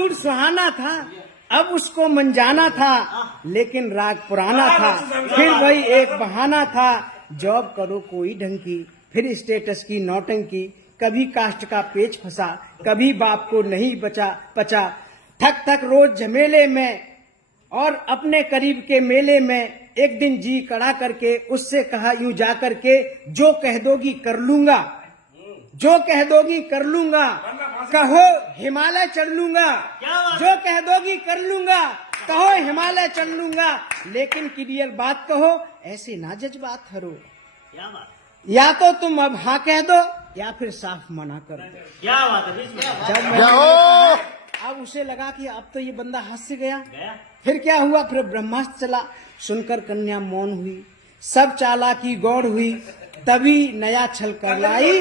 Mood सुहाना था, अब उसको मंजाना था, लेकिन राग पुराना था, फिर वही एक बहाना था। जॉब करो कोई ढंग की, फिर स्टेटस की नौटंकी, कभी कास्ट का पेच फंसा, कभी बाप को नहीं पचा। थक थक रोज झमेले में और अपने करीब के मेले में, एक दिन जी कड़ा करके उससे कहा यूं जा करके, जो कह दोगी कर लूंगा, जो कह दोगी कर लूंगा, कहो हिमालय चढ़ लूंगा, जो कह दोगी कर लूंगा, कहो हिमालय चढ़ लूंगा, लेकिन क्लियर बात कहो, ऐसे ना जज्बात हरो। या तो तुम अब हाँ कह दो या फिर साफ मना कर दो। क्या बात है? जब मैं अब उसे लगा कि अब तो ये बंदा हद से गया। फिर क्या हुआ, फिर ब्रह्मास्त्र चला, सुनकर कन्या मौन हुई, सब चालाकी गौड़ हुई, तभी नया छल कर लाई,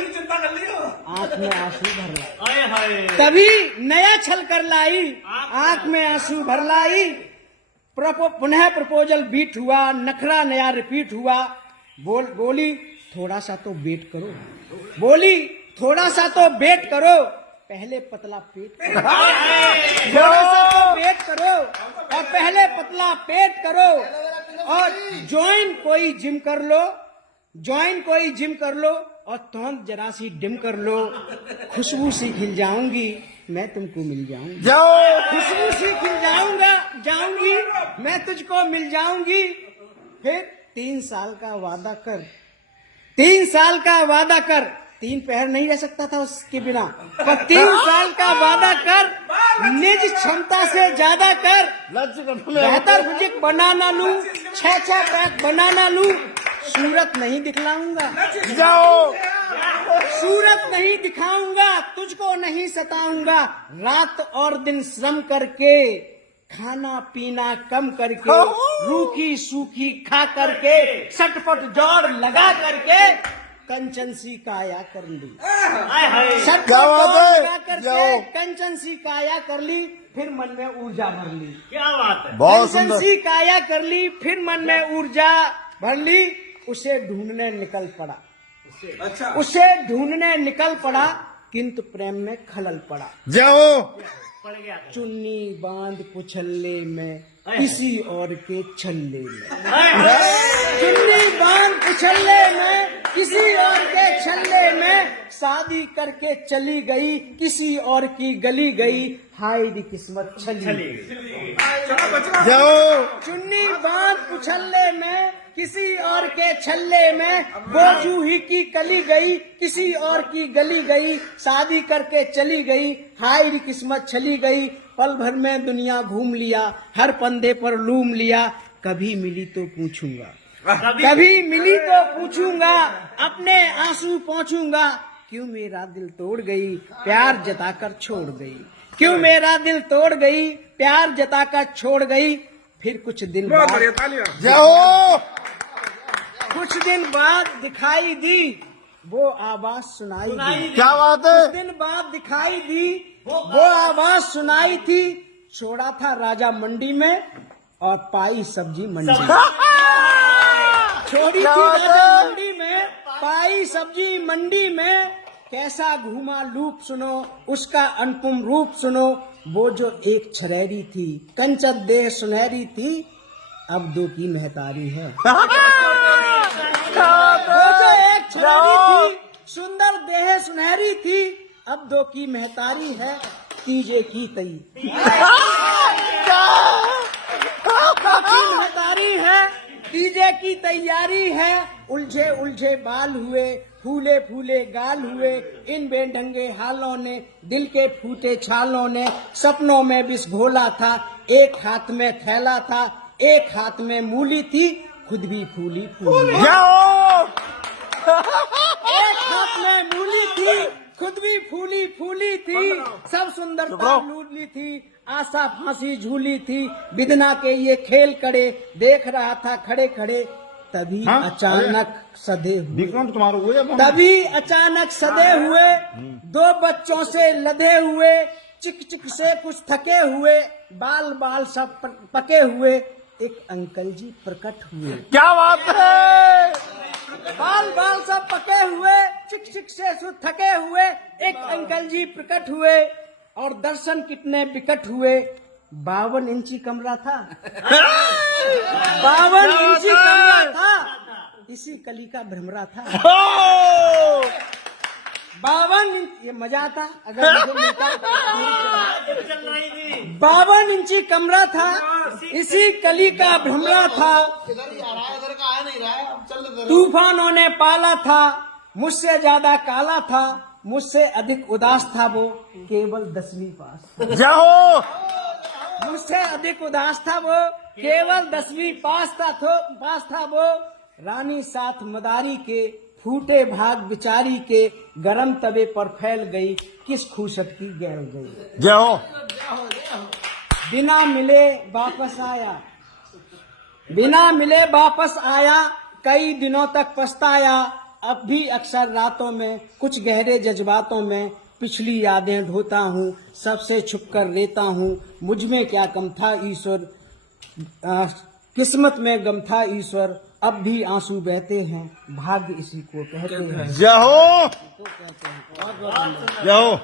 आंख में आंसू भर लाई। तभी नया छल कर लाई, आंख में आंसू भर लाई। पुनः प्रपोजल बीट हुआ, नखरा नया रिपीट हुआ। बोली थोड़ा सा तो वेट करो, बोली थोड़ा सा तो वेट करो, पहले पतला पेट करो, थोड़ा सा तो वेट करो और पहले पतला पेट करो, और ज्वाइन कोई जिम कर लो, ज्वाइन कोई जिम कर लो, और तुम जरा सी डिम कर लो, खुशबू सी खिल जाऊंगी, मैं तुमको मिल जाऊंगी, खुशबू सी खिल जाऊंगी, मैं तुझको मिल जाऊंगी। फिर 3 साल का वादा कर, 3 साल का वादा कर, 3 पहर नहीं रह सकता था उसके बिना, पर 3 साल का वादा कर, निज क्षमता से ज्यादा कर, बेहतर फिजिक बनाना लूं, 6 पैक बनाना लूं, सूरत नहीं दिखलाऊंगा, सूरत नहीं दिखाऊंगा, तुझको नहीं सताऊंगा, रात और दिन श्रम करके, खाना पीना कम करके, रूखी सूखी खा करके, सटपट जोड़ लगा करके, कंचन सी काया कर ली, सटपट जोड़ लगा करके कंचन सी काया कर ली, फिर मन में ऊर्जा भर ली। क्या बात है? कंचन सी काया कर ली, फिर मन में ऊर्जा भर ली, उसे ढूंढने निकल पड़ा, उसे ढूंढने निकल पड़ा, किंतु प्रेम में खलल पड़ा। चुन्नी बांध पुछल्ले में, किसी और के छल्ले में, चुन्नी बांध पुछल्ले में, किसी और के छल्ले में, शादी करके चली गई, किसी और की गली गई, हाय दी किस्मत छली गई। चुन्नी बांध पुछल्ले में, किसी और के छल्ले में, वो जूही की कली गई, किसी और की गली गई, शादी करके चली गई, हाय री किस्मत चली गई। पल भर में दुनिया घूम लिया, हर पंदे पर लूम लिया, कभी मिली तो पूछूंगा, कभी मिली तो पूछूंगा, अपने आंसू पहुंचूंगा, क्यों मेरा दिल तोड़ गई, प्यार जताकर छोड़ गई, क्यों मेरा दिल तोड़ गई, प्यार जताकर छोड़ गई। फिर कुछ दिन बाद दिखाई दी, वो आवाज सुनाई दी। क्या बात है? कुछ दिन बाद दिखाई दी, वो आवाज सुनाई थी, छोड़ा था राजा मंडी में और पाई सब्जी मंडी में। छोड़ी थी राजा मंडी में, पाई सब्जी मंडी में, कैसा घूमा लूप सुनो, उसका अनुपम रूप सुनो, वो जो एक छरेरी थी, कंचन देह सुनहरी थी, अब 2 की महतारी है। वो जो एक छरेरी थी, सुंदर देह सुनहरी थी, अब 2 की महतारी है, तीजे की तई महतारी है, तीजे की तैयारी है। उलझे उलझे बाल हुए, फूले फूले गाल हुए, इन बेढंगे हालों ने, दिल के फूटे छालों ने, सपनों में विष घोला था, एक हाथ में थैला था, एक हाथ में मूली थी, खुद भी फूली फूली। एक हाथ में मूली थी, खुद भी फूली फूली थी, सब सुंदरता लूली थी, आशा फांसी झूली थी, बिदना के ये खेल करे, देख रहा था खड़े खड़े, तभी अचानक सदे हुए, तभी अचानक सदे हुए, 2 बच्चों से लदे हुए, चिक चिक से कुछ थके हुए, बाल बाल सब पके हुए, एक अंकल जी प्रकट हुए। क्या बात है? बाल बाल सब पके हुए, चिक चिक से थके हुए, एक अंकल जी प्रकट हुए और दर्शन कितने विकट हुए। 52 इंची कमरा था, 52 इंची कमरा था, इसी कली का भ्रमरा था। 52 इंच, ये मजा आता अगर मुझे मिलता। 52 इंची कमरा था, इसी कली का भ्रमरा था। तूफानों ने पाला था, मुझसे ज्यादा काला था, मुझसे अधिक उदास था वो, केवल 10वीं पास। जाओ मुझसे अधिक उदास था वो, केवल 10वीं पास था वो। रानी साथ मदारी के, फूटे भाग बिचारी के, गरम तवे पर फैल गई, किस खूसट की गैल गई। जाओ बिना मिले वापस आया, बिना मिले वापस आया, कई दिनों तक पछताया। अब भी अक्सर रातों में, कुछ गहरे जज्बातों में, पिछली यादें ढोता हूँ, सबसे छुप कर लेता हूँ। मुझ में क्या कम था ईश्वर, किस्मत में गम था ईश्वर। अब भी आंसू बहते हैं, भाग्य इसी को कहते हैं। जाओ जाओ